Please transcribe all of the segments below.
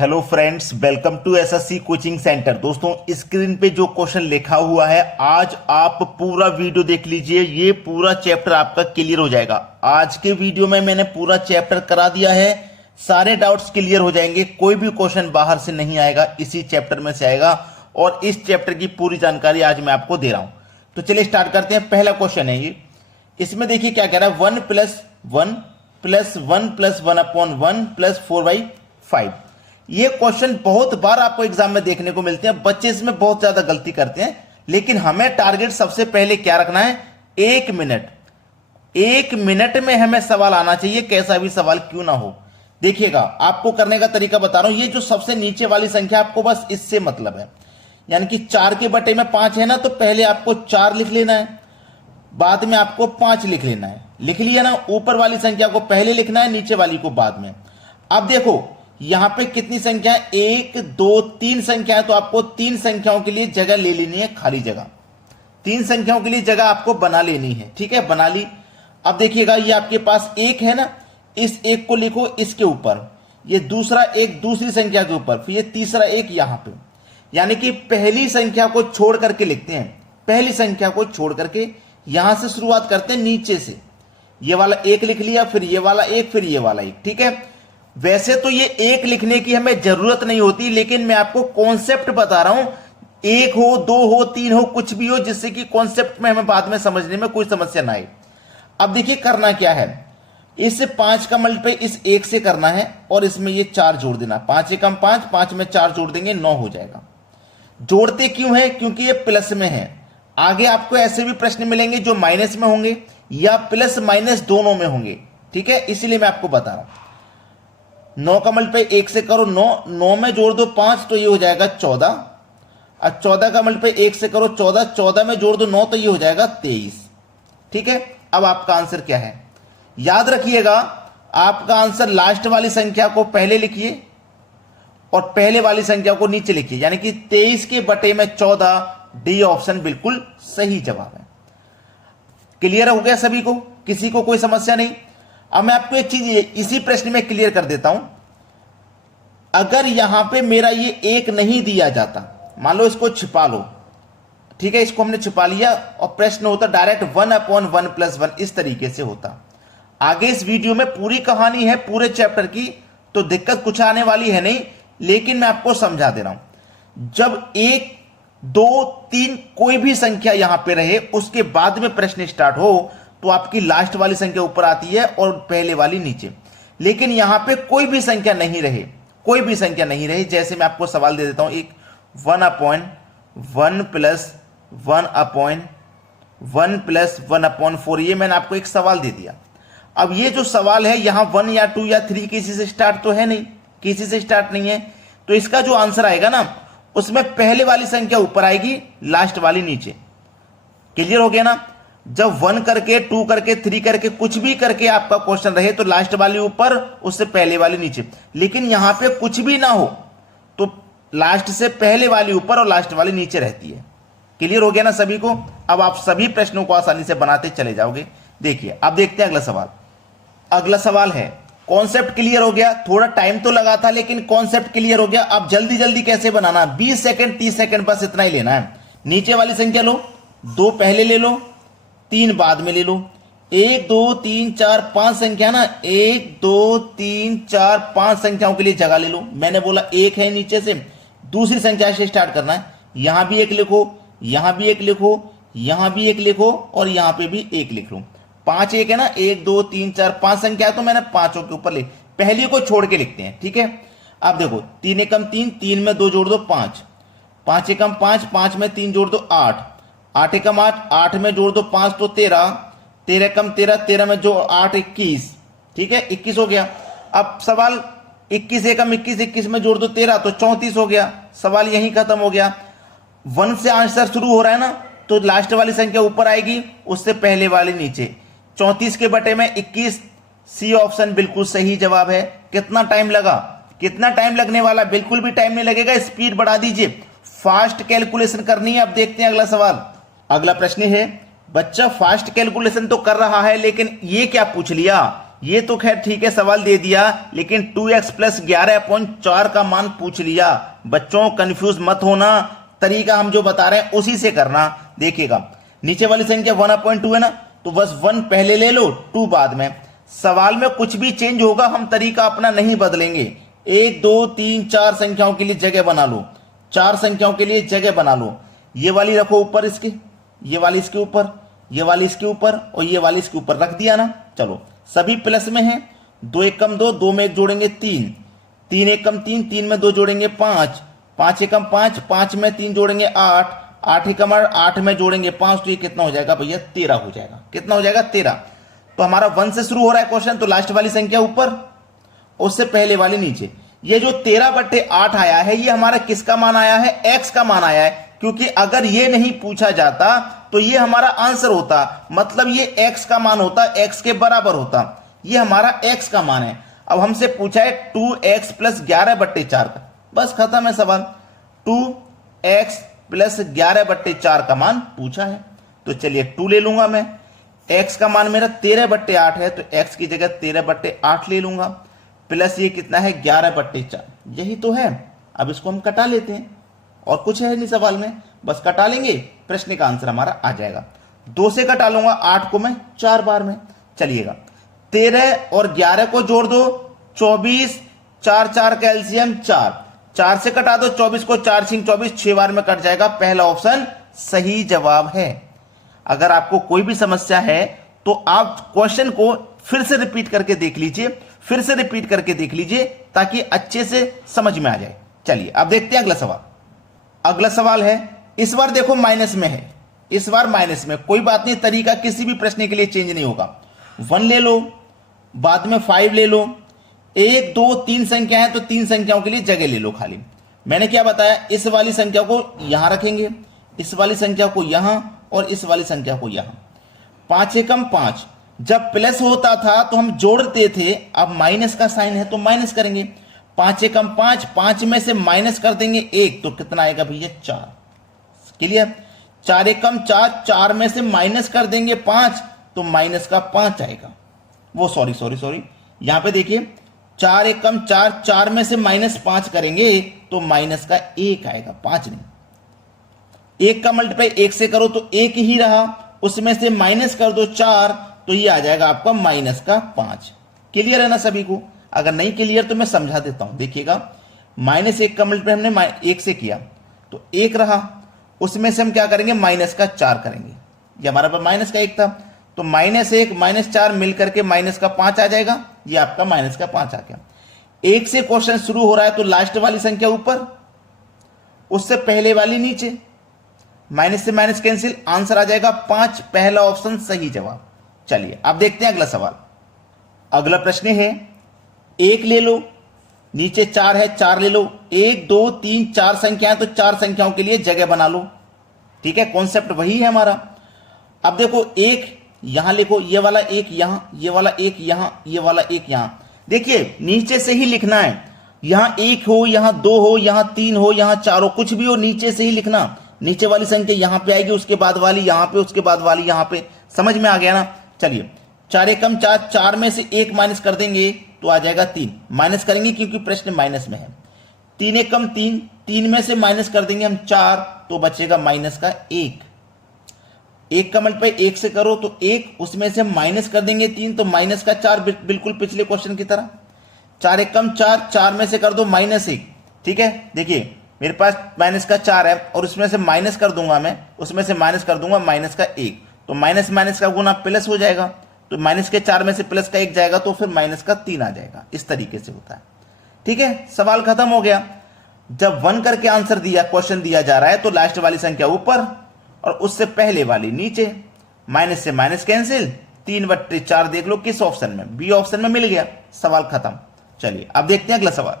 Hello friends, welcome to SSC coaching centre. दोस्तों, screen पे जो क्वेश्चन लिखा हुआ है, आज आप पूरा वीडियो देख लीजिए। ये पूरा चैप्टर आपका क्लियर हो जाएगा। आज के वीडियो में मैंने पूरा चैप्टर करा दिया है, सारे डाउट्स क्लियर हो जाएंगे। कोई भी क्वेश्चन बाहर से नहीं आएगा, इसी चैप्टर में से आएगा और इस चैप्टर की पूरी जानकारी आज मैं आपको दे रहा हूं। तो चलिए स्टार्ट करते हैं। पहला क्वेश्चन है ये, इसमें देखिए क्या कह रहा है, 1 + 1 + 1 + 1/1 + 4/5। ये क्वेश्चन बहुत बार आपको एग्जाम में देखने को मिलते हैं। बच्चे इसमें बहुत ज्यादा गलती करते हैं, लेकिन हमें टारगेट सबसे पहले क्या रखना है, 1 मिनट। 1 मिनट में हमें सवाल आना चाहिए, कैसा भी सवाल क्यों ना हो। देखिएगा, आपको करने का तरीका बता रहा हूं। ये जो सबसे नीचे वाली संख्या, आपको बस इससे मतलब है, यानी कि 4 के बटे में 5 है ना, तो पहले आपको 4 लिख लेना है, बाद में आपको 5 लिख लेना है। लिख लिया ना। ऊपर वाली संख्या को पहले लिखना है, नीचे वाली को बाद में। अब देखो यहां पे कितनी संख्या है, 1 2 3 संख्या है, तो आपको 3 संख्याओं के लिए जगह ले लेनी है, खाली जगह। 3 संख्याओं के लिए जगह आपको बना लेनी है, ठीक है, बना ली। अब देखिएगा, ये आपके पास 1 है ना, इस 1 को लिखो इसके ऊपर, ये दूसरा 1 दूसरी संख्या के ऊपर, फिर ये तीसरा 1 यहां पे। यानी कि पहली संख्या को छोड़ करके लिखते हैं, पहली संख्या को छोड़ करके यहां से शुरुआत करते हैं, नीचे से। ये वाला 1 लिख लिया, फिर ये वाला 1, फिर ये वाला 1, ठीक है। वैसे तो ये 1 लिखने की हमें जरूरत नहीं होती, लेकिन मैं आपको कॉन्सेप्ट बता रहा हूं। 1 हो, 2 हो, 3 हो, कुछ भी हो, जिससे कि कॉन्सेप्ट में हमें बाद में समझने में कोई समस्या ना आए। अब देखिए करना क्या है, इस 5 का मल्टीप्लाई इस 1 से करना है और इसमें ये 4 जोड़ देना। 5 एकम 5, 5 में 4 जोड़ देंगे, 9 हो जाएगा। जोड़ते क्यों है, क्योंकि ये प्लस में है। आगे आपको ऐसे भी प्रश्न मिलेंगे जो माइनस में होंगे या प्लस माइनस दोनों में होंगे, ठीक है, इसीलिए मैं आपको बता रहा हूं। 9 का मल्टीप्लाई 1 से करो, 9, 9 में जोड़ दो 5, तो ये हो जाएगा 14। और 14 का मल्टीप्लाई 1 से करो 14, 14 में जोड़ दो 9, तो ये हो जाएगा 23, ठीक है। अब आपका आंसर क्या है, याद रखिएगा, आपका आंसर लास्ट वाली संख्या को पहले लिखिए और पहले वाली संख्या को नीचे लिखिए, यानी कि 23 के बटे में 14, डी ऑप्शन बिल्कुल सही जवाब है। क्लियर हो गया सभी को, किसी को कोई समस्या नहीं। अब मैं आपको एक चीज इसी प्रश्न में क्लियर कर देता हूं। अगर यहां पे मेरा ये 1 नहीं दिया जाता, मान लो इसको छिपा लो, ठीक है, इसको हमने छिपा लिया और प्रश्न होता डायरेक्ट 1/1 + 1, इस तरीके से होता। आगे इस वीडियो में पूरी कहानी है पूरे चैप्टर की, तो दिक्कत कुछ आने वाली है नहीं, लेकिन मैं आपको समझा दे रहा हूं। जब 1 2 3 कोई भी संख्या यहां पे रहे, उसके बाद में प्रश्न स्टार्ट हो, तो आपकी लास्ट वाली संख्या ऊपर आती है और पहले वाली नीचे। लेकिन यहां पे कोई भी संख्या नहीं रहे, कोई भी संख्या नहीं रही, जैसे मैं आपको सवाल दे देता हूं, एक 1/1 + 1/1 + 1/4, ये मैंने आपको एक सवाल दे दिया। अब ये जो सवाल है, यहां 1 या 2 या 3 किसी से स्टार्ट तो है नहीं, किसी से स्टार्ट नहीं है, तो इसका जो आंसर आएगा ना, उसमें पहले वाली संख्या ऊपर आएगी, लास्ट वाली नीचे। क्लियर हो गया ना। जब 1 करके 2 करके 3 करके कुछ भी करके आपका क्वेश्चन रहे, तो लास्ट वाली ऊपर, उससे पहले वाली नीचे। लेकिन यहां पे कुछ भी ना हो, तो लास्ट से पहले वाली ऊपर और लास्ट वाली नीचे रहती है। क्लियर हो गया ना सभी को। अब आप सभी प्रश्नों को आसानी से बनाते चले जाओगे। देखिए, अब देखते हैं अगला सवाल। अगला सवाल है, कॉन्सेप्ट क्लियर हो गया, थोड़ा टाइम तो लगा था, लेकिन कॉन्सेप्ट क्लियर हो गया। अब जल्दी जल्दी कैसे बनाना, 20 सेकंड 30 सेकंड बस इतना ही लेना है। नीचे वाली संख्या लो, 2 पहले ले लो, 3 बाद में ले लो। 1 2 3 4 5 संख्या ना, 1 2 3 4 5 संख्याओं के लिए जगह ले लो। मैंने बोला 1 है, नीचे से दूसरी संख्या से स्टार्ट करना है। यहां भी 1 लिखो, यहां भी 1 लिखो, यहां भी 1 लिखो और यहां पे भी 1 लिख लो। 5 1 है ना, 1 2 3 4 5 संख्या है, तो मैंने पांचों के ऊपर ले, पहली को छोड़ के लिखते हैं, ठीक है। अब देखो, 3 एकम 3, 3 में 2 जोड़ दो 5, 5 एकम 5, 5 में 3 जोड़ दो 8, 8 एकम 8, 8 में जोड़ दो 5 तो 13, 13 एकम 13, 13 में जो 8 21, ठीक है, 21 हो गया। अब सवाल 21 एकम 21, 21 में जोड़ दो 13 तो 34 हो गया। सवाल यहीं खत्म हो गया। 1 से आंसर शुरू हो रहा है ना, तो लास्ट वाली संख्या ऊपर आएगी, उससे पहले वाली नीचे। 34 के बटे में 21, सी ऑप्शन बिल्कुल सही जवाब है। कितना टाइम लगा, कितना टाइम लगने वाला, बिल्कुल भी टाइम नहीं लगेगा, स्पीड बढ़ा दीजिए, फास्ट कैलकुलेशन करनी है। अब देखते हैं अगला सवाल। अगला प्रश्न है, बच्चा फास्ट कैलकुलेशन तो कर रहा है, लेकिन ये क्या पूछ लिया, ये तो खैर ठीक है, सवाल दे दिया, लेकिन 2x प्लस 11/4 का मान पूछ लिया। बच्चों कंफ्यूज मत होना, तरीका हम जो बता रहे हैं उसी से करना। देखिएगा नीचे वाली संख्या 1/2 है ना, तो बस 1 पहले ले लो, 2 बाद में। सवाल में कुछ भी चेंज होगा, हम तरीका अपना नहीं बदलेंगे। 1 2 3 4 संख्याओं के लिए जगह बना लो, 4 संख्याओं के लिए जगह बना लो। ये वाली रखो ऊपर इसके, ये वाली इसके ऊपर, ये वाली इसके ऊपर और ये वाली इसके ऊपर रख दिया ना। चलो सभी प्लस में है, 2 एकम 2, 2 में 1 जोड़ेंगे 3, 3 एकम 3, 3 में 2 जोड़ेंगे 5, 5 एकम 5, 5 में 3 जोड़ेंगे 8, 8 एकम 8 में जोड़ेंगे 5, तो ये कितना हो जाएगा भैया 13 हो जाएगा। कितना हो जाएगा 13। तो हमारा 1 से शुरू हो रहा है क्वेश्चन, तो लास्ट वाली संख्या ऊपर, उससे पहले वाली नीचे। ये जो 13/8 आया है, ये हमारा किसका मान आया है, x का मान आया है। क्योंकि अगर ये नहीं पूछा जाता तो ये हमारा आंसर होता, मतलब ये x का मान होता, x के बराबर होता। ये हमारा x का मान है। अब हमसे पूछा है 2x प्लस 11/4 का, बस खत्म है सवाल। 2x प्लस 11/4 का मान पूछा है, तो चलिए 2 ले लूंगा मैं। x का मान मेरा 13/8 है, तो x की जगह 13/8 ले लूंगा, प्लस ये कितना है 11/4, यही तो है। अब इसको हम कटा लेते हैं, और कुछ है नहीं सवाल में, बस कटा लेंगे, प्रश्न का आंसर हमारा आ जाएगा। 2 से कटा लूंगा, 8 को मैं 4 बार में। चलिएगा 13 और 11 को जोड़ दो 24, 4 4 का एलसीएम 4, 4 से कटा दो 24 को, 4 6 24, 6 बार में कट जाएगा। पहला ऑप्शन सही जवाब है। अगर आपको कोई भी समस्या है तो आप क्वेश्चन को फिर से रिपीट करके देख लीजिए, फिर से रिपीट करके देख लीजिए, ताकि अच्छे से समझ में आ जाए। चलिए अब देखते हैं अगला सवाल। अगला सवाल है, इस बार देखो माइनस में है, इस बार माइनस में, कोई बात नहीं, तरीका किसी भी प्रश्न के लिए चेंज नहीं होगा। 1 ले लो, बाद में 5 ले लो, 1 2 3 संख्या है, तो 3 संख्याओं के लिए जगह ले लो खाली। मैंने क्या बताया, इस वाली संख्या को यहां रखेंगे, इस वाली संख्या को यहां, और इस वाली संख्या को यहां। 5 एकम 5, जब प्लस होता था तो हम जोड़ते थे, अब माइनस का साइन है तो माइनस करेंगे। 5 एकम 5, 5 में से माइनस कर देंगे 1, तो कितना आएगा भैया 4। क्लियर। 4 एकम 4, 4 में से माइनस कर देंगे 5, तो माइनस का 5 आएगा। वो सॉरी यहां पे देखिए, 4 एकम 4, 4 में से माइनस 5 करेंगे तो माइनस का 1 आएगा, 5 नहीं। 1 का मल्टीप्लाई 1 से करो तो 1 ही रहा, उसमें से माइनस कर दो 4, तो ये आ जाएगा आपका माइनस का 5। क्लियर है ना सभी को? अगर नहीं क्लियर तो मैं समझा देता हूं। देखिएगा, -1 का मल्टीप्लाई हमने 1 से किया तो 1 रहा, उसमें से हम क्या करेंगे, माइनस का 4 करेंगे। ये हमारा पास माइनस का 1 था, तो -1 -4 मिलकर के माइनस का 5 आ जाएगा। ये आपका माइनस का 5 आ गया। 1 से क्वेश्चन शुरू हो रहा है, तो लास्ट वाली संख्या ऊपर, उससे पहले वाली नीचे, माइनस से माइनस कैंसिल, आंसर आ जाएगा 5। पहला ऑप्शन सही जवाब। चलिए अब देखते हैं अगला सवाल। अगला प्रश्न है, 1 ले लो, नीचे 4 है, 4 ले लो। 1 2 3 4 संख्याएं, तो 4 संख्याओं के लिए जगह बना लो। ठीक है, कॉन्सेप्ट वही है हमारा। अब देखो, 1 यहां लिखो, ये वाला 1 यहां, ये वाला 1 यहां, ये वाला 1 यहां। देखिए नीचे से ही लिखना है, यहां 1 हो, यहां 2 हो, यहां 3 हो, यहां 4 हो, कुछ भी हो, नीचे से ही लिखना। नीचे वाली संख्या यहां पे आएगी, उसके बाद वाली यहां पे, उसके बाद वाली यहां पे। समझ में आ गया ना? चलिए, 4 एकम 4, 4 में से 1 माइनस कर देंगे तो आ जाएगा 3। माइनस करेंगे क्योंकि प्रश्न माइनस में है। 3 एकम 3, 3 में से माइनस कर देंगे हम 4, तो बचेगा माइनस का 1। 1 का मल्टीप्लाई 1 से करो तो 1, उसमें से माइनस कर देंगे 3, तो माइनस का 4, बिल्कुल पिछले क्वेश्चन की तरह। 4 एकम 4, 4 में से कर दो -1। ठीक है, देखिए मेरे पास माइनस का 4 है, और उसमें से माइनस कर दूंगा मैं, उसमें से माइनस कर दूंगा माइनस का 1, तो माइनस माइनस का गुना प्लस हो जाएगा, तो माइनस के 4 में से प्लस का 1 जाएगा, तो फिर माइनस का 3 आ जाएगा। इस तरीके से होता है। ठीक है, सवाल खत्म हो गया। जब 1 करके आंसर दिया, क्वेश्चन दिया जा रहा है, तो लास्ट वाली संख्या ऊपर और उससे पहले वाली नीचे, माइनस से माइनस कैंसिल, 3/4 देख लो किस ऑप्शन में, बी ऑप्शन में मिल गया। सवाल खत्म। चलिए अब देखते हैं अगला सवाल।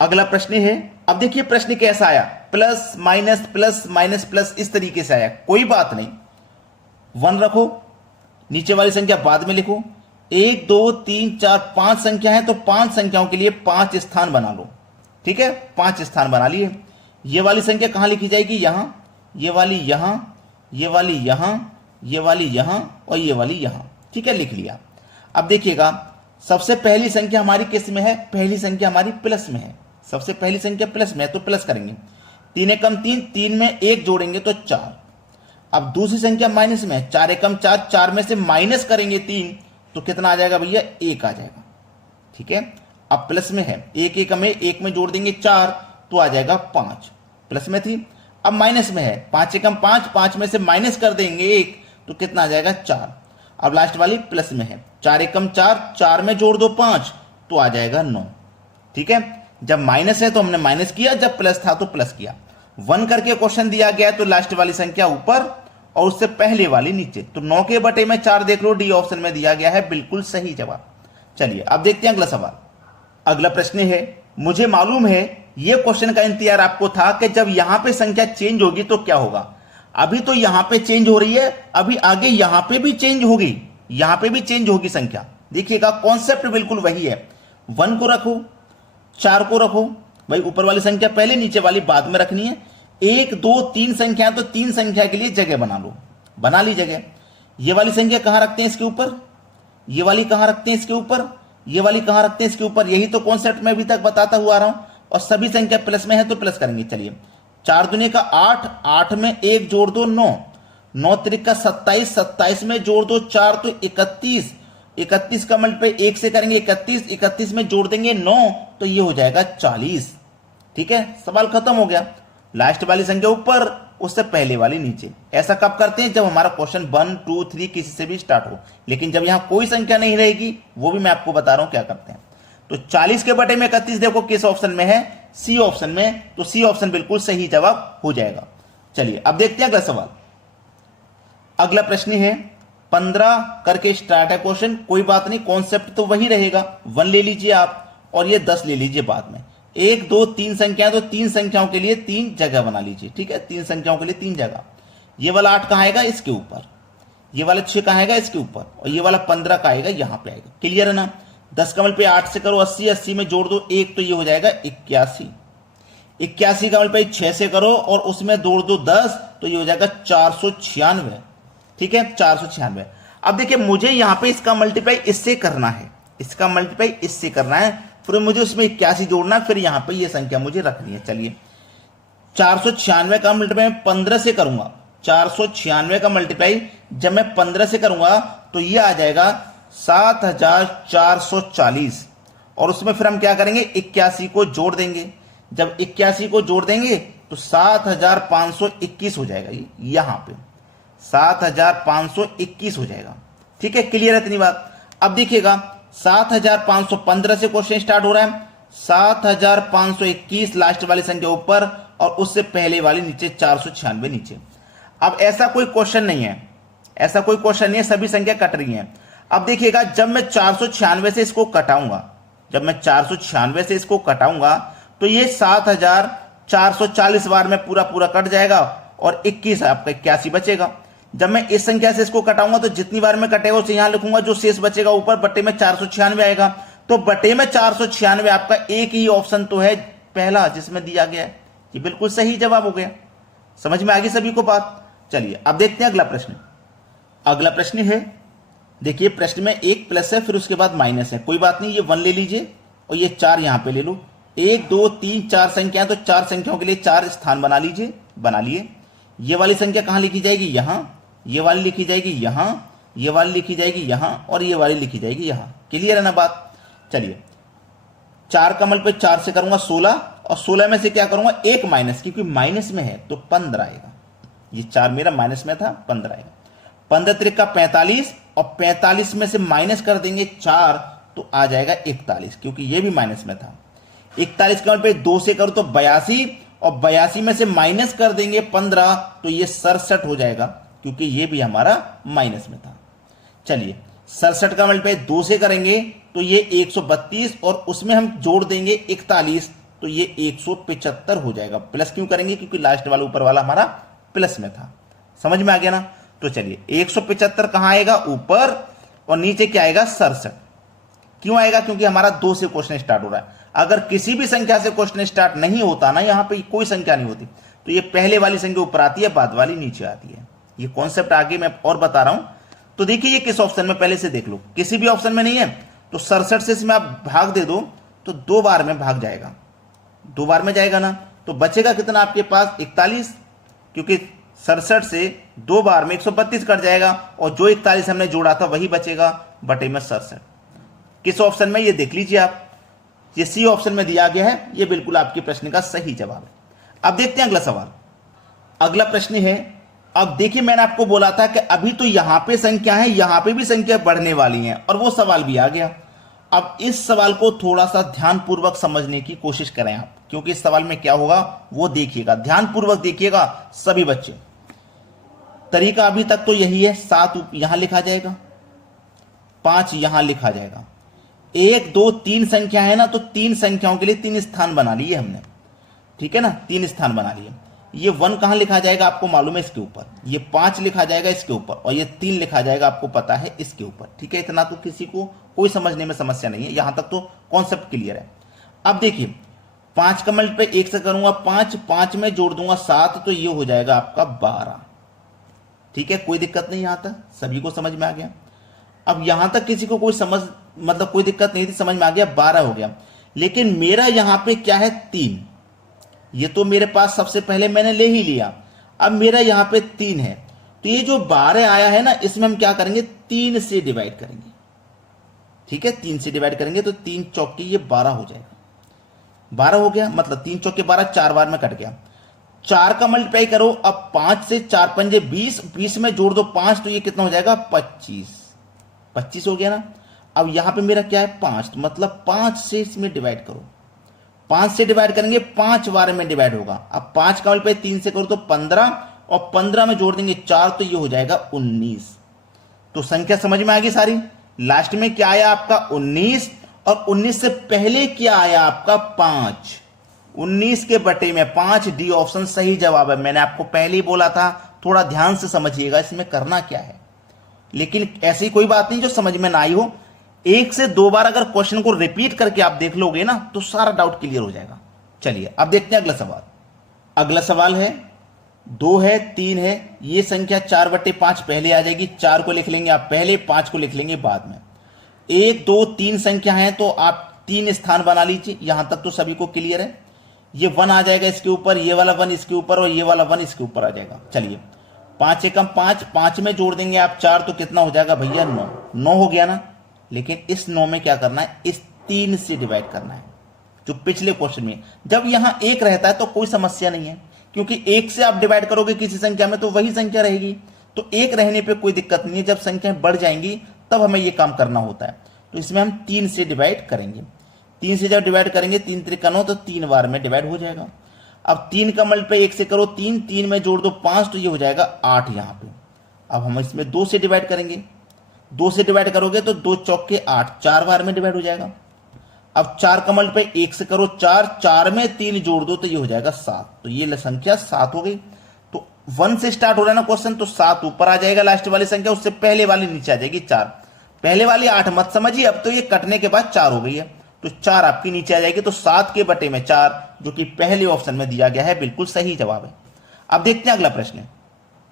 अगला प्रश्न है, अब देखिए प्रश्न कैसा आया, plus minus plus minus plus, इस तरीके से आया। कोई बात नहीं, 1 रखो, नीचे वाली संख्या बाद में लिखो। 1 2 3 4 5 संख्या है, तो 5 संख्याओं के लिए 5 स्थान बना लो। ठीक है, 5 स्थान बना लिए। ये वाली संख्या कहां लिखी जाएगी, यहां, ये वाली यहां, ये वाली यहां, ये वाली यहां, और ये वाली यहां। ठीक है, लिख लिया। अब देखिएगा, सबसे पहली संख्या हमारी किस में है? पहली संख्या हमारी प्लस में है। सबसे पहली संख्या प्लस में है तो प्लस करेंगे। 3 एकम 3, 3 में 1 जोड़ेंगे तो 4। अब दूसरी संख्या माइनस में है, 4 एकम 4, 4 में से माइनस करेंगे 3 तो कितना आ जाएगा भैया? 1 आ जाएगा। ठीक है, अब प्लस में है, 1 एकम 1 में जोड़ देंगे 4 तो आ जाएगा 5। प्लस में थी, अब माइनस में है, 5 एकम 5, 5 में से माइनस कर देंगे 1 तो कितना आ जाएगा? 4। अब लास्ट वाली प्लस में है, 4 एकम 4, 4 में जोड़ दो 5 तो आ जाएगा 9। ठीक है, जब माइनस है तो हमने माइनस किया, जब प्लस था तो प्लस किया। 1 करके क्वेश्चन दिया गया तो लास्ट वाली संख्या ऊपर और उससे पहले वाली नीचे। तो 9 के बटे में 4 देख लो, डी ऑप्शन में दिया गया है, बिल्कुल सही जवाब। चलिए अब देखते हैं अगला सवाल। अगला प्रश्न है, मुझे मालूम है यह क्वेश्चन का इंतजार आपको था कि जब यहां पे संख्या चेंज होगी तो क्या होगा। अभी तो यहां पे चेंज हो रही है, अभी आगे यहां पे भी चेंज होगी, यहां पे भी चेंज होगी संख्या। देखिएगा कॉन्सेप्ट बिल्कुल वही है। 1 को रखो, 4 को रखो, भाई ऊपर वाली संख्या पहले, नीचे वाली बाद में रखनी है। 1 2 3 संख्या, तो 3 संख्या के लिए जगह बना लो, बना ली जगह। ये वाली संख्या कहां रखते हैं? इसके ऊपर। ये वाली कहां रखते हैं? इसके ऊपर। ये वाली कहां रखते हैं? इसके ऊपर। यही तो कॉन्सेप्ट मैं अभी तक बताता हुआ आ रहा हूं। और सभी संख्या प्लस में है तो प्लस करेंगे। चलिए, 4 दूनी का 8, 8 में 1 जोड़ दो 9, 9 त्रिक का 27, 27 में जोड़ दो 4 तो 31, 31 का मल्टीप्लाई 1 से करेंगे 31, 31 में जोड़ देंगे 9 तो ये हो जाएगा 40। ठीक है, सवाल खत्म हो गया। लास्ट वाली संख्या ऊपर, उससे पहले वाली नीचे। ऐसा कब करते हैं? जब हमारा क्वेश्चन 1 2 3 किसी से भी स्टार्ट हो, लेकिन जब यहां कोई संख्या नहीं रहेगी, वो भी मैं आपको बता रहा हूं क्या करते हैं। तो 40 के बटे में 31 देखो किस ऑप्शन में है? सी ऑप्शन में। तो सी ऑप्शन बिल्कुल सही जवाब हो जाएगा। चलिए अब देखते हैं अगला सवाल। अगला प्रश्न है, 15 करके स्टार्ट है क्वेश्चन, कोई बात नहीं, कॉन्सेप्ट तो वही रहेगा। 1 ले लीजिए आप और ये 10 ले लीजिए बाद में। 1 2 3 संख्या, तो 3 संख्याओं के लिए 3 जगह बना लीजिए। ठीक है, 3 संख्याओं के लिए 3 जगह। ये वाला 8 कहां आएगा? इसके ऊपर। ये वाला 6 कहां आएगा? इसके ऊपर। और ये वाला 15 का आएगा यहां पे आएगा। क्लियर है ना? 10 का मल्टीप्लाई 8 से करो 80, 80 में जोड़ दो 1 तो ये हो जाएगा 81। 81 का मल्टीप्लाई 6 से करो और उसमें जोड़ दो 10 तो ये हो जाएगा 496। ठीक है, 496। अब देखिए मुझे यहां पे इसका मल्टीप्लाई इससे करना है, इसका मल्टीप्लाई इससे करना है, फिर मुझे उसमें 81 जोड़ना, फिर यहां पे ये संख्या मुझे रखनी है। चलिए, 496 का मल्टीप्लाई 15 से करूंगा। 496 का मल्टीप्लाई जब मैं 15 से करूंगा तो ये आ जाएगा 7440। और उसमें फिर हम क्या करेंगे? 81 को जोड़ देंगे। जब 81 को जोड़ देंगे तो 7521 हो जाएगा। ये यहां पे 7521 हो जाएगा। ठीक है, क्लियर है इतनी बात? अब देखिएगा 7515 से क्वेश्चन स्टार्ट हो रहा है। 7521 लास्ट वाली संख्या ऊपर और उससे पहले वाली नीचे, 496 नीचे। अब ऐसा कोई क्वेश्चन नहीं है, ऐसा कोई क्वेश्चन नहीं है, सभी संख्या कट रही हैं। अब देखिएगा जब मैं 496 से इसको कटाऊंगा, जब मैं 496 से इसको कटाऊंगा तो ये 7440 बार में पूरा पूरा कट जाएगा और 21 आपका 81 बचेगा। जब मैं इस संख्या से इसको कटाऊंगा तो जितनी बार में कटेगा उसे यहां लिखूंगा, जो शेष बचेगा ऊपर बटे में 496 आएगा। तो बटे में 496 आपका एक ही ऑप्शन तो है पहला जिसमें दिया गया है। ये बिल्कुल सही जवाब हो गया। समझ में आ गई सभी को बात? चलिए अब देखते हैं अगला प्रश्न। अगला प्रश्न है, देखिए प्रश्न में एक प्लस है फिर उसके बाद माइनस है, कोई बात नहीं, ये 1 ले लीजिए और ये 4 यहां पे ले लो। 1 2 3 4 संख्या, तो 4 संख्याओं के लिए 4 स्थान बना लीजिए, बना लिए। ये वाली संख्या कहां लिखी जाएगी? यहां। ये वाली लिखी जाएगी यहां, ये वाली लिखी जाएगी यहां और ये वाली लिखी जाएगी यहां। क्लियर है ना बात? चलिए, 4 का मल्टीप्लाई 4 से करूंगा 16 और 16 में से क्या करूंगा? 1 माइनस, क्योंकि माइनस में है तो 15 आएगा। ये 4 मेरा माइनस में था, 15 आएगा। 15 त्रिक का 45 और 45 में से माइनस कर देंगे 4 तो आ जाएगा 41, क्योंकि ये भी माइनस में था। 41 का मल्टीप्लाई 2 से करो तो 82 और 82 में से माइनस कर देंगे 15 तो ये 67 हो जाएगा, क्योंकि ये भी हमारा माइनस में था। चलिए, 67 का मल्टीप्लाई 2 से करेंगे तो ये 132 और उसमें हम जोड़ देंगे 41 तो ये 175 हो जाएगा। प्लस क्यों करेंगे? क्योंकि लास्ट वाला ऊपर वाला हमारा प्लस में था। समझ में आ गया ना? तो चलिए, 175 कहां आएगा? ऊपर, और नीचे क्या आएगा? 67। क्यों आएगा? क्योंकि हमारा 2 से क्वेश्चन स्टार्ट हो रहा है। अगर किसी भी संख्या से क्वेश्चन स्टार्ट नहीं होता ना, यहां पे कोई संख्या नहीं होती, तो ये पहले वाली संख्या ऊपर आती है, बाद वाली नीचे आती है। ये कॉन्सेप्ट आगे मैं और बता रहा हूं। तो देखिए ये किस ऑप्शन में, पहले से देख लो, किसी भी ऑप्शन में नहीं है तो 67 से इसमें आप भाग दे दो तो 2 बार में भाग जाएगा, 2 बार में जाएगा ना, तो बचेगा कितना आपके पास 41, क्योंकि 67 से 2 बार में 132 कट जाएगा और जो 41 हमने जोड़ा था वही बचेगा बटे में 67। किस ऑप्शन में, ये देख लीजिए आप, ये सी ऑप्शन में दिया गया है, ये बिल्कुल आपके प्रश्न का सही जवाब है। अब देखते हैं अगला सवाल। अगला प्रश्न है, अब देखिए मैंने आपको बोला था कि अभी तो यहां पे संख्या है, यहां पे भी संख्या बढ़ने वाली है और वो सवाल भी आ गया। अब इस सवाल को थोड़ा सा ध्यानपूर्वक समझने की कोशिश करें आप, क्योंकि इस सवाल में क्या होगा वो देखिएगा, ध्यानपूर्वक देखिएगा सभी बच्चे। तरीका अभी तक तो यही है, 7 यहां लिखा जाएगा, 5 यहां लिखा जाएगा, 1 2 3 संख्या है ना, तो 3 संख्याओं के लिए 3 स्थान बना लिए हमने, ठीक है ना, 3 स्थान बना लिए। ये 1 कहां लिखा जाएगा आपको मालूम है, इसके ऊपर, ये 5 लिखा जाएगा इसके ऊपर, और ये 3 लिखा जाएगा आपको पता है इसके ऊपर, ठीक है। इतना तो किसी को कोई समझने में समस्या नहीं है, यहां तक तो कॉन्सेप्ट क्लियर है। अब देखिए 5 का मल्टीप्लाई 1 से करूंगा 5, 5 में जोड़ दूंगा 7, तो ये हो जाएगा आपका 12, ठीक है, कोई दिक्कत नहीं, यहां तक सभी को समझ में आ गया। अब यहां तक किसी को कोई समझ मतलब कोई दिक्कत नहीं थी, समझ में आ गया, 12 हो गया। लेकिन मेरा यहां पे क्या है 3, ये तो मेरे पास सबसे पहले मैंने ले ही लिया, अब मेरा यहां पे 3 है, तो ये जो 12 आया है ना, इसमें हम क्या करेंगे 3 से डिवाइड करेंगे, ठीक है, 3 से डिवाइड करेंगे तो 3 चौके ये 12 हो जाएगा, 12 हो गया, मतलब 3 चौके 12, 4 बार में कट गया। 4 का मल्टीप्लाई करो, अब 5 से 4 पंजे 20, 20 में जोड़ दो 5, तो ये कितना हो जाएगा 25, 25 हो गया ना। अब यहां पे मेरा क्या है 5, तो मतलब 5 से इसमें डिवाइड करो, 5 से डिवाइड करेंगे 5 बार में डिवाइड होगा। अब 5 का मल्टीप्लाई 3 से करो तो 15, और 15 में जोड़ देंगे 4, तो ये हो जाएगा 19। तो संख्या समझ में आ गई सारी। लास्ट में क्या आया आपका 19, और 19 से पहले क्या आया आपका 5, 19 के बटे में 5, डी ऑप्शन सही जवाब है। मैंने आपको पहले ही बोला था, थोड़ा ध्यान से समझिएगा इसमें करना क्या है। लेकिन ऐसी कोई बात नहीं जो समझ में ना आई हो, 1 से 2 बार अगर क्वेश्चन को रिपीट करके आप देख लोगे ना, तो सारा डाउट क्लियर हो जाएगा। चलिए अब देखते हैं अगला सवाल। अगला सवाल है 2 है 3 है, ये संख्या 4/5 पहले आ जाएगी, 4 को लिख लेंगे आप पहले, 5 को लिख लेंगे बाद में। 1 2 3 संख्या है तो आप 3 स्थान बना लीजिए, यहां तक तो सभी को क्लियर है। ये 1 आ जाएगा इसके ऊपर, ये वाला 1 इसके ऊपर, और ये वाला 1 इसके ऊपर आ जाएगा। चलिए 5 एकम 5, 5 में जोड़ देंगे आप 4, तो कितना हो जाएगा भैया 9, 9 हो गया ना। लेकिन इस 9 में क्या करना है, इस 3 से डिवाइड करना है, जो पिछले क्वेश्चन में। जब यहां 1 रहता है तो कोई समस्या नहीं है, क्योंकि 1 से आप डिवाइड करोगे किसी संख्या में तो वही संख्या रहेगी, तो 1 रहने पे कोई दिक्कत नहीं है। जब संख्याएं बढ़ जाएंगी तब हमें यह काम करना होता है, तो इसमें हम 3 से डिवाइड करेंगे। 3 से जब डिवाइड करेंगे 3 त्रिका 9, तो 3 बार में डिवाइड हो जाएगा। अब 3 का मल्टीप्लाई 1 से करो 3, 3 में जोड़ दो 5, तो ये हो जाएगा 8 यहां पे। अब हम इसमें 2 से डिवाइड करेंगे, 2 से डिवाइड करोगे तो 2 चौके 8, 4 बार में डिवाइड हो जाएगा। अब 4 का मल्टीप्लाई 1 से करो 4, 4 में 3 जोड़ दो तो ये हो जाएगा 7, तो ये संख्या 7 हो गई। तो 1 से स्टार्ट हो रहा है ना क्वेश्चन, तो 7 ऊपर आ जाएगा, लास्ट वाली संख्या उससे पहले वाली नीचे आ जाएगी 4। पहले वाली 8 मत समझिए, अब तो ये कटने के बाद 4 हो गई है, तो 4 आपकी नीचे आ जाएगी। तो 7 के बटे में 4, जो कि पहले ऑप्शन में दिया गया है, बिल्कुल सही जवाब है। अब देखते हैं अगला प्रश्न।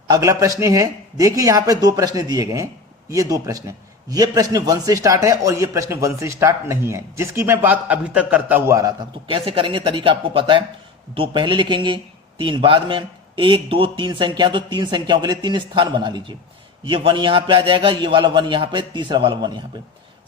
अगला प्रश्न है, देखिए यहां पे 2 प्रश्न दिए गए हैं, ये 2 प्रश्न, ये प्रश्न 1 से स्टार्ट है और ये प्रश्न 1 से स्टार्ट नहीं है, जिसकी मैं बात अभी तक करता हुआ आ रहा था। तो कैसे करेंगे, तरीका आपको पता है, 2 पहले लिखेंगे 3 बाद में, 1 2 3 संख्या, तो 3 संख्याओं के लिए 3 स्थान बना लीजिए। ये 1 यहां पे आ जाएगा, ये वाला 1 यहां पे, तीसरा वाला 1 यहां पे,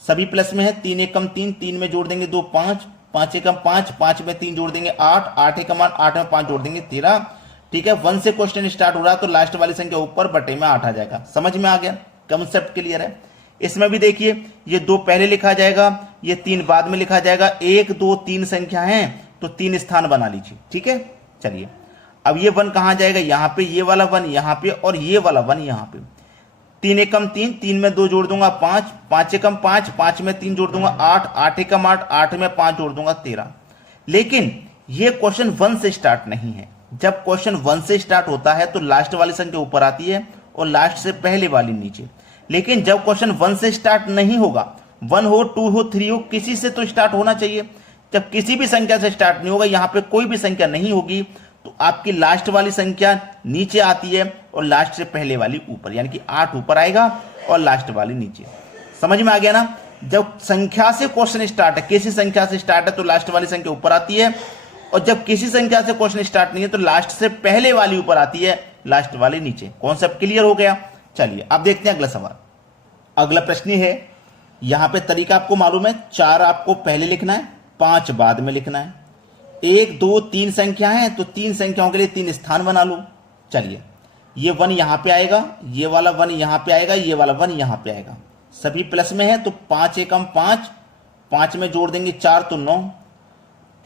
सभी प्लस में है। 3 एकम 3, 3 में जोड़ देंगे 2 5, 5 एकम 5, 5 में 3 जोड़ देंगे 8, 8 एकम 8, 8 में 5 जोड़ देंगे 13। ठीक है, 1 से क्वेश्चन स्टार्ट हो रहा है, तो लास्ट वाली संख्या ऊपर बटे में 8 आ जाएगा। समझ में आ गया, कंसेप्ट क्लियर है। इसमें भी देखिए, ये 2 पहले लिखा जाएगा, ये 3 बाद में लिखा जाएगा। 1 2 3 संख्या है तो 3 स्थान बना लीजिए। ठीक है, चलिए अब ये 1 कहां जाएगा, यहां पे, ये वाला 1 यहां पे, और ये वाला 1 यहां पे। 3 एकम 3, 3 में 2 जोड़ दूंगा 5, 5 एकम 5, 5 में 3 जोड़ दूंगा 8, 8 एकम 8, 8 में 5 जोड़ दूंगा 13। लेकिन ये क्वेश्चन 1 से स्टार्ट नहीं है। जब क्वेश्चन 1 से स्टार्ट होता है तो लास्ट वाली संख्या ऊपर आती है और लास्ट से पहले वाली नीचे। लेकिन जब क्वेश्चन 1 से स्टार्ट नहीं होगा, 1 हो 2 हो 3 हो, किसी से तो स्टार्ट होना चाहिए। जब किसी भी संख्या से स्टार्ट नहीं होगा, यहां पे कोई भी संख्या नहीं होगी, तो आपकी लास्ट वाली संख्या नीचे आती है और लास्ट से पहले वाली ऊपर, यानी कि 8 ऊपर आएगा और लास्ट वाली नीचे। समझ में आ गया ना। जब संख्या से क्वेश्चन स्टार्ट है, किसी संख्या से स्टार्ट है तो लास्ट वाली संख्या ऊपर आती है, और जब किसी संख्या से क्वेश्चन स्टार्ट नहीं है तो लास्ट से पहले वाली ऊपर आती है, लास्ट वाली नीचे। कॉन्सेप्ट क्लियर हो गया। चलिए अब देखते हैं अगला सवाल। अगला प्रश्न है, यहां पे तरीका आपको मालूम है, 4 आपको पहले लिखना है, 5 बाद में लिखना है। 1 2 3 संख्या है तो 3 संख्याओं के लिए 3 स्थान बना लो। चलिए, ये 1 यहां पे आएगा, ये वाला 1 यहां पे आएगा, ये वाला 1 यहां पे आएगा, सभी प्लस में है तो 5 एकम 5, 5 में जोड़ देंगे 4 तो 9,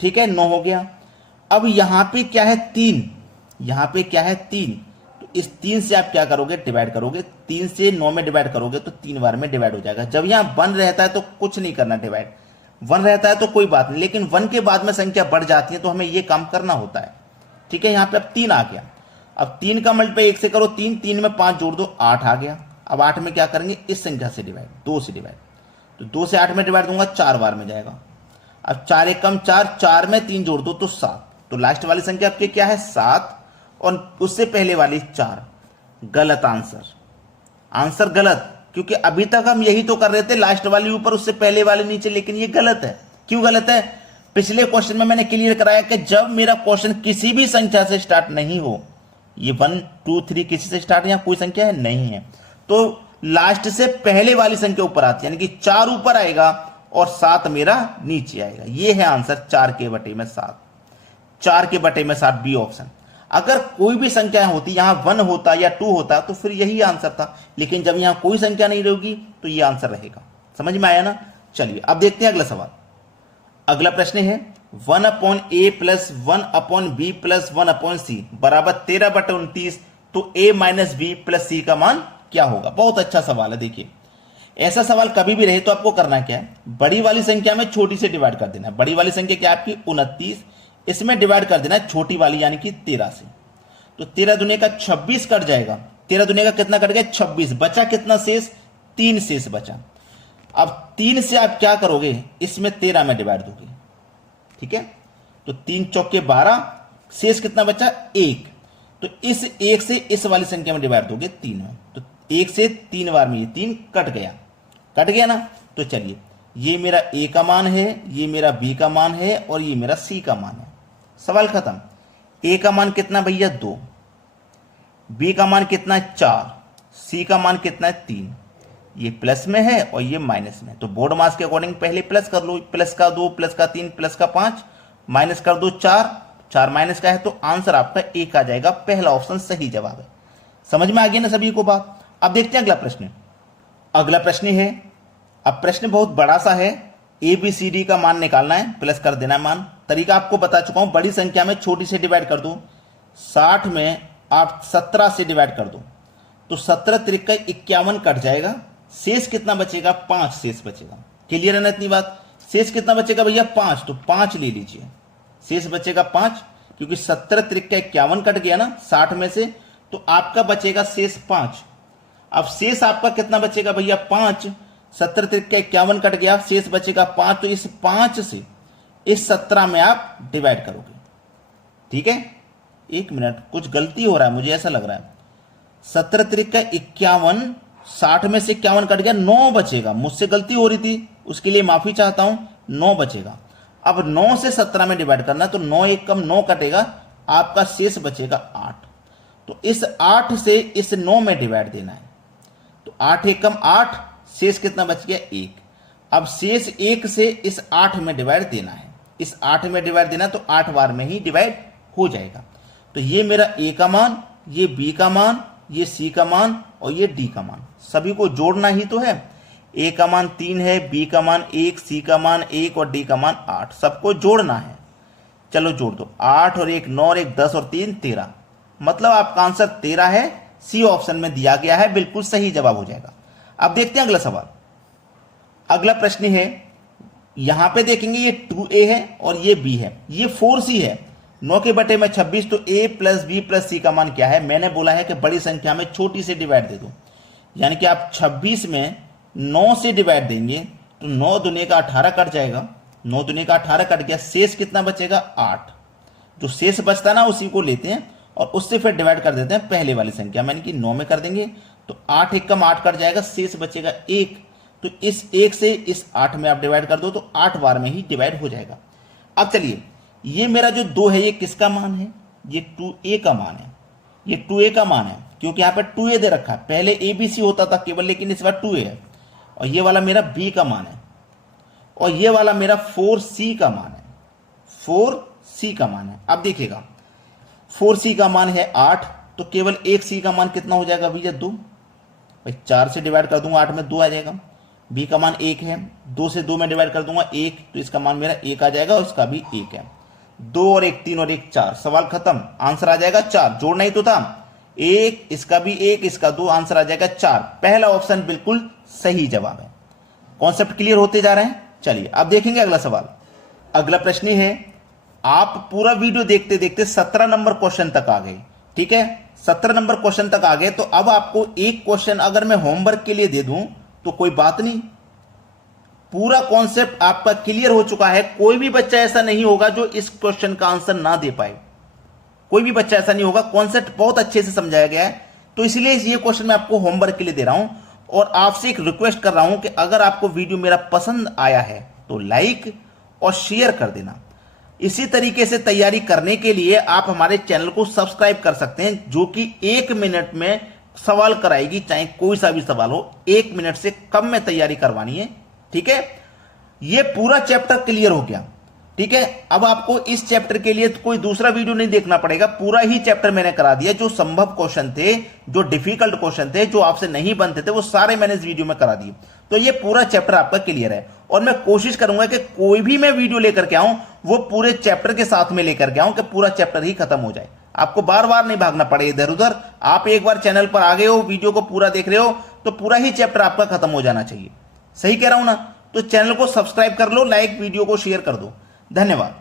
ठीक है, 9 हो गया। अब यहां पे क्या है 3, यहां पे क्या है 3, तो इस 3 से आप क्या करोगे, डिवाइड करोगे। 3 से 9 में डिवाइड करोगे तो 3 बार में डिवाइड हो जाएगा। जब यहां 1 रहता है तो कुछ नहीं करना डिवाइड, 1 रहता है तो कोई बात नहीं, लेकिन 1 के बाद में संख्या बढ़ जाती है तो हमें यह काम करना होता है, ठीक है। यहां पे अब 3 आ गया, अब 3 का मल्टीप्लाई 1 से करो, 3 3 में 5 जोड़ दो, 8 आ गया। अब 8 में क्या करेंगे, इस संख्या से डिवाइड, 2 से डिवाइड, तो 2 से 8 में डिवाइड दूंगा, 4 बार में जाएगा। अब 4 एकम 4, 4 में 3 जोड़ दो तो 7, तो लास्ट वाली संख्या आपके क्या है 7, और उससे पहले वाली 4। गलत आंसर, आंसर गलत, क्योंकि अभी तक हम यही तो कर रहे थे, लास्ट वाली ऊपर उससे पहले वाली नीचे, लेकिन ये गलत है। क्यों गलत है? पिछले क्वेश्चन में मैंने क्लियर कराया कि जब मेरा क्वेश्चन किसी भी संख्या से स्टार्ट नहीं हो, ये 1 2 3 किसी से स्टार्ट या कोई संख्या है नहीं है, तो लास्ट से पहले वाली संख्या ऊपर आती है, यानी कि 4 ऊपर आएगा और 7 मेरा नीचे आएगा। ये है आंसर 4 के बटे में 7, 4 के बटे में 7 बी ऑप्शन। अगर कोई भी संख्या होती, यहां 1 होता या 2 होता तो फिर यही आंसर था, लेकिन जब यहां कोई संख्या नहीं रहेगी तो ये आंसर रहेगा। समझ में आया ना? चलिए अब देखते हैं अगला सवाल। अगला प्रश्न है 1/a plus 1/b plus 1/c बराबर 13/29, तो a माइनस बी प्लस सी का मान क्या होगा? बहुत अच्छा सवाल है। देखिए, ऐसा सवाल कभी भी रहे तो आपको करना क्या है, बड़ी वाली संख्या में छोटी से डिवाइड कर देना है। बड़ी वाली संख्या क्या आपकी 29, इसमें डिवाइड कर देना है छोटी वाली यानी कि 13 से, तो 13 दुनिया का 26 कट जाएगा। 13 दुनिया का कितना कट गया 26, बचा कितना शेष, 3 शेष बचा। अब 3 से आप क्या करोगे, इसमें 13 में डिवाइड दोगे, ठीक है, तो 3 चौके 12, शेष कितना बचा 1, तो इस 1 से इस वाली संख्या में डिवाइड दोगे 3 में, तो 1 से 3 बार में ये 3 कट गया ना। तो चलिए, ये मेरा a का मान है, ये मेरा b का मान है और ये मेरा c का मान है। सवाल खत्म। a का मान कितना भैया 2, b का मान कितना है 4, c का मान कितना है 3, ये प्लस में है और ये माइनस में, तो बोर्ड मास के अकॉर्डिंग पहले प्लस कर लो, प्लस का 2 प्लस का 3 प्लस का 5, माइनस कर दो 4, 4 माइनस का है तो आंसर आपका 1 आ जाएगा। पहला ऑप्शन सही जवाब है। समझ में आ गया ना सभी को बात? अब देखते हैं अगला प्रश्न। अगला प्रश्न है, अब प्रश्न बहुत बड़ा सा है, ABCD का मान निकालना है, प्लस कर देना है मान। तरीका आपको बता चुका हूं, बड़ी संख्या में छोटी से डिवाइड कर दो। 60 में आप 17 से डिवाइड कर दो तो 17 त्रिक का 51 कट जाएगा, शेष कितना बचेगा 5 शेष बचेगा। क्लियर है ना इतनी बात? शेष कितना बचेगा भैया 5, तो 5 ले लीजिए, शेष बचेगा 5, क्योंकि 17 त्रिक का 51 कट गया ना 60 में से, तो आपका बचेगा शेष 5। अब शेष आपका कितना बचेगा भैया 5, 17 त्रिक का 51 कट गया, शेष बचेगा 5, तो इस 5 से इस 17 में आप डिवाइड करोगे, ठीक है। 1 मिनट, कुछ गलती हो रहा है मुझे ऐसा लग रहा है। 17 त्रिक का 51, 60 में से 51 कट गया, 9 बचेगा। मुझसे गलती हो रही थी, उसके लिए माफी चाहता हूं, 9 बचेगा। अब 9 से 17 में डिवाइड करना, तो 9 एक कम 9 कटेगा, आपका शेष बचेगा 8, तो इस 8 से इस 9 में डिवाइड देना है, तो 8 एक कम 8, शेष कितना बच गया 1। अब शेष 1 से इस 8 में डिवाइड देना है, इस 8 में डिवाइड देना तो 8 बार में ही डिवाइड हो जाएगा। तो ये मेरा a का मान, ये b का मान, ये c का मान और ये d का मान, सभी को जोड़ना ही तो है। a का मान 3 है, b का मान 1, c का मान 1 और d का मान 8, सबको जोड़ना है। चलो जोड़ दो, 8 और 1 9 और 1 10 और 3 13, मतलब आपका आंसर 13 है, सी ऑप्शन में दिया गया है, बिल्कुल सही जवाब हो जाएगा। अब देखते हैं अगला सवाल। अगला प्रश्न है, यहां पे देखेंगे ये 2a है और ये b है, ये 4c है। 9 के बटे में 26, तो a plus b plus c का मान क्या है? मैंने बोला है कि बड़ी संख्या में छोटी से डिवाइड दे दो, यानी कि आप 26 में 9 से डिवाइड देंगे तो 9 दुनिया का 18 कट जाएगा, 9 दुनिया का 18 कट गया, शेष कितना बचेगा 8। जो शेष बचता ना उसी को लेते हैं और उससे फिर डिवाइड कर देते हैं पहले वाली संख्या में, यानी कि 9 में कर देंगे तो 8 एक कम 8 कट जाएगा, शेष बचेगा 1। तो इस 1 से इस 8 में आप डिवाइड कर दो तो 8 बार में ही डिवाइड हो जाएगा। अब चलिए, ये मेरा जो 2 है ये किसका मान है? ये 2a का मान है। ये 2a का मान है क्योंकि यहां पे 2a दे रखा है। पहले abc होता था केवल, लेकिन इस बार 2a है। और ये वाला मेरा b का मान है और ये वाला मेरा 4c का मान है। 4c का मान है। अब देखिएगा 4c का मान है 8, तो केवल एक c का मान कितना हो जाएगा भैया? 2। भाई 4 से डिवाइड कर दूंगा 8 में 2 आ जाएगा। b का मान 1 है, 2 से 2 में डिवाइड कर दूंगा 1, तो इसका मान मेरा 1 आ जाएगा और इसका भी 1 है। 2 और 1 3 और 1 4, सवाल खत्म। आंसर आ जाएगा 4। जोड़ना ही तो था। 1, इसका भी 1, इसका 2, आंसर आ जाएगा 4। पहला ऑप्शन बिल्कुल सही जवाब है। कॉन्सेप्ट क्लियर होते जा रहे हैं। चलिए अब देखेंगे अगला सवाल। अगला प्रश्न है, आप पूरा वीडियो देखते देखते 17 नंबर क्वेश्चन तक आ गए। ठीक है, 17 नंबर क्वेश्चन तक आ गए, तो अब आपको एक क्वेश्चन अगर मैं होमवर्क के लिए दे दूं तो कोई बात नहीं, पूरा कॉन्सेप्ट आपका क्लियर हो चुका है। कोई भी बच्चा ऐसा नहीं होगा जो इस क्वेश्चन का आंसर ना दे पाए। कोई भी बच्चा ऐसा नहीं होगा। कॉन्सेप्ट बहुत अच्छे से समझाया गया है, तो इसलिए ये क्वेश्चन मैं आपको होमवर्क के लिए दे रहा हूं। और आपसे एक रिक्वेस्ट कर रहा हूं कि अगर आपको वीडियो मेरा पसंद आया है तो लाइक और शेयर कर देना। इसी तरीके से तैयारी करने के लिए आप हमारे चैनल को सब्सक्राइब कर सकते हैं, जो कि 1 मिनट में सवाल कराएगी, चाहे कोई सा भी सवाल हो। 1 मिनट से कम में तैयारी करवानी है। ठीक है, ये पूरा चैप्टर क्लियर हो गया। ठीक है, अब आपको इस चैप्टर के लिए कोई दूसरा वीडियो नहीं देखना पड़ेगा। पूरा ही चैप्टर मैंने करा दिया। जो संभव क्वेश्चन थे, जो डिफिकल्ट क्वेश्चन थे, जो आपसे नहीं बनते थे, वो सारे मैंने इस वीडियो में करा दिए। तो ये पूरा चैप्टर आपका क्लियर है। और मैं कोशिश करूंगा कि कोई भी मैं वीडियो लेकर के आऊं वो पूरे चैप्टर के साथ में लेकर के आऊं कि पूरा चैप्टर ही खत्म हो जाए। आपको बार बार नहीं भागना पड़े इधर उधर। आप एक बार चैनल पर आ गए हो, वीडियो को पूरा देख रहे हो, तो पूरा ही चैप्टर आपका खत्म हो जाना चाहिए। सही कह रहा हूं ना? तो चैनल को सब्सक्राइब कर लो, लाइक वीडियो को शेयर कर दो। धन्यवाद।